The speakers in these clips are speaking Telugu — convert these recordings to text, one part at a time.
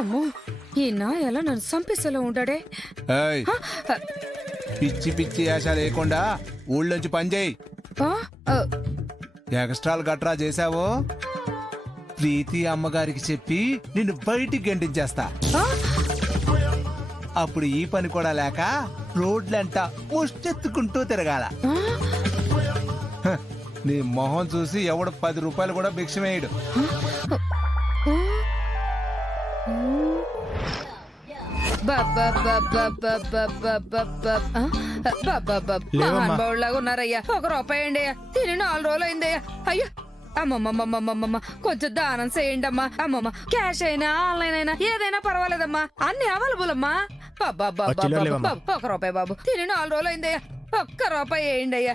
అమ్మో ఈ నా ఎలా నన్ను చంపిస్తలో ఉంటాడే. ఏయ్, పిచ్చి పిచ్చి యాస లేకుండా ఊళ్ళోంచి పని చేయి. ఎక్స్ట్రాలు గట్రా చేశావో ప్రీతి అమ్మగారికి చెప్పి నిన్ను బయటికి గెంటించేస్తా. అప్పుడు ఈ పని కూడా లేక రోడ్లంట ముష్టెత్తుకుంటూ తిరగాల. హ, నీ మొహం చూసి ఎవడు 10 రూపాయలు కూడా భిక్షమేయడు. మహానుభావులాగా ఉన్నారయ్యా. 1 రూపాయి అండి అయ్యా, తిని 4 రోజులు అయిందయ్యా. అయ్యా అమ్మమ్మమ్మమ్మమ్మమ్మ కొంచెం దానం చేయండి అమ్మా. అమ్మమ్మ క్యాష్ అయినా ఆన్లైన్ అయినా ఏదైనా పర్వాలేదమ్మా, అన్ని అవైలబుల్ అమ్మా. 1 రూపాయి బాబు, తిని 4 రోజులు అయిందయ్యా. 1 రూపాయి వేయండి అయ్యా.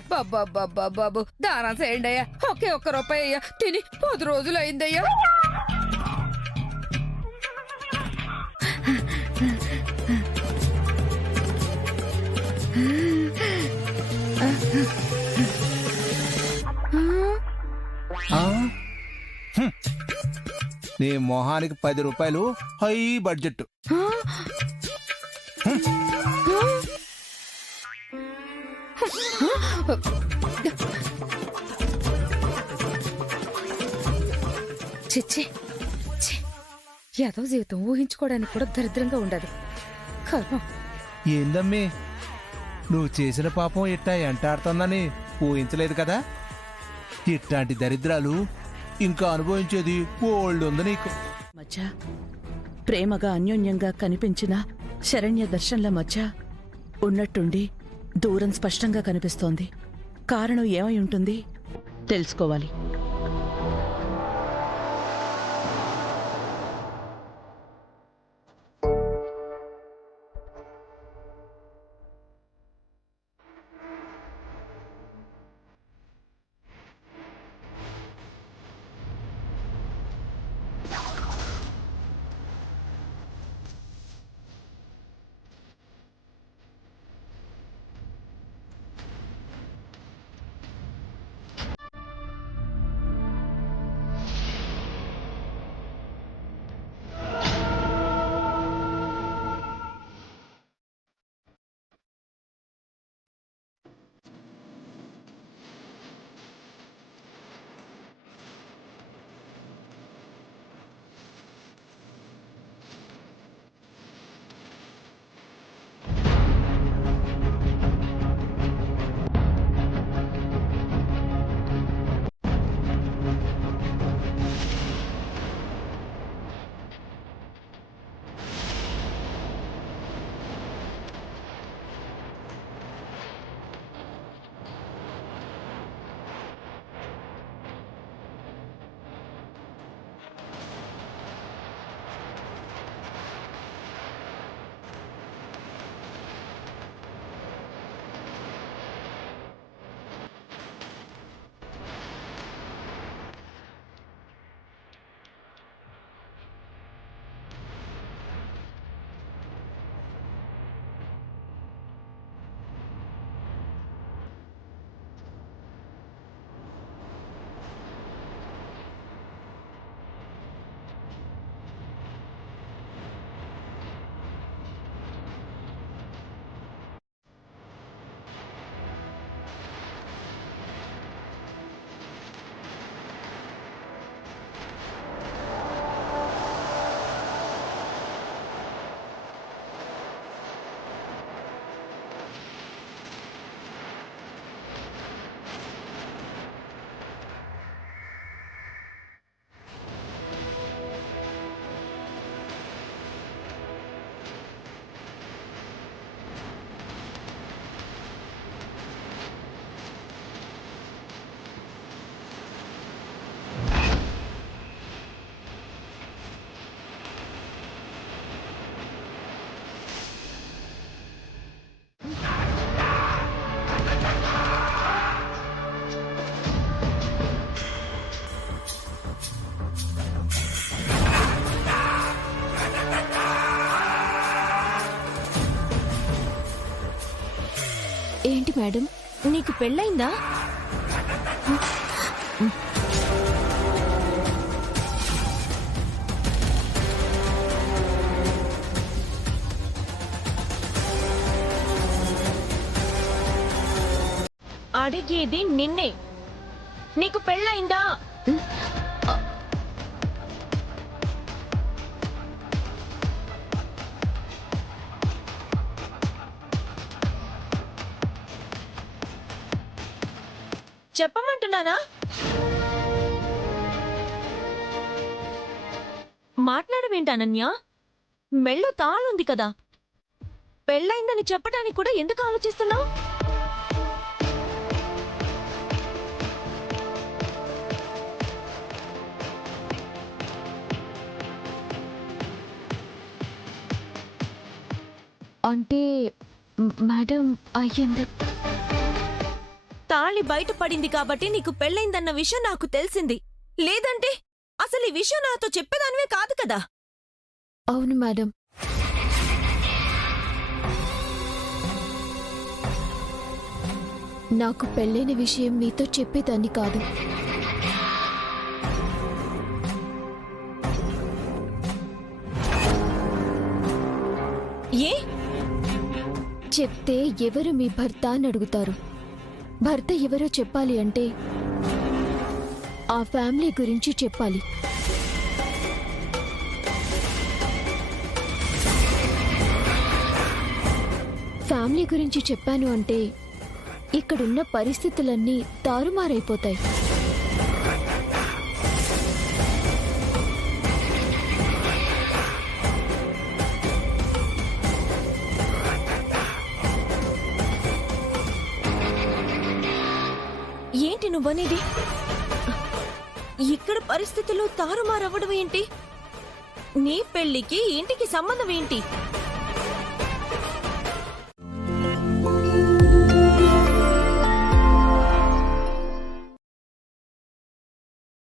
బాబు దానం చేయండి అయ్యా. 1 రూపాయి అయ్యా, తిని 10 రోజులు అయిందయ్యా. నీ మొహానికి 10 రూపాయలు హై బడ్జెట్. చిచ్చి ఏదో జీవితం ఊహించుకోవడానికి కూడా దరిద్రంగా ఉండదు. కర్మ. ఏందమ్మి నువ్వు చేసిన పాపం ఇట్టా ఎంటాడుతుందని ఊహించలేదు కదా. ఇట్లాంటి దరిద్రాలు ఇంకా అనుభవించేది ఓల్డ్ ఉంది నీకు. మధ్య ప్రేమగా అన్యోన్యంగా కనిపించిన శరణ్య దర్శన్ల మధ్య ఉన్నట్టుండి దూరం స్పష్టంగా కనిపిస్తోంది. కారణం ఏమై ఉంటుంది తెలుసుకోవాలి. ఏంటి మేడం, నీకు పెళ్ళైందా? అడిగేది నిన్నే. నీకు పెళ్ళయిందా? చెప్పమంటున్నానా? మాట్లాడవేంటి అనన్య? మెళ్ళో తాళుంది కదా. పెళ్ళైందని చెప్పడానికి కూడా ఎందుకు ఆలోచిస్తున్నావు? అంటే మేడం అయ్యింది. తాళి బయటపడింది కాబట్టి నీకు పెళ్ళైందన్న విషయం నాకు తెలిసింది. లేదంటే అసలు ఈ విషయం నాతో చెప్పేదానివే కాదు కదా. అవును మేడం. నాకు పెళ్ళైన విషయం మీతో చెప్పేదాన్ని కాదు. ఏ చెప్తే ఎవరు మీ భర్త అని అడుగుతారు. భర్త ఎవరో చెప్పాలి అంటే ఆ ఫ్యామిలీ గురించి చెప్పాలి. ఫ్యామిలీ గురించి చెప్పాను అంటే ఇక్కడున్న పరిస్థితులన్నీ తారుమారైపోతాయి. ఏంటి నువ్వనేది? ఇక్కడ పరిస్థితుల్లో తారుమారవ్వడం ఏంటి? నీ పెళ్లికి ఇంటికి సంబంధం ఏంటి?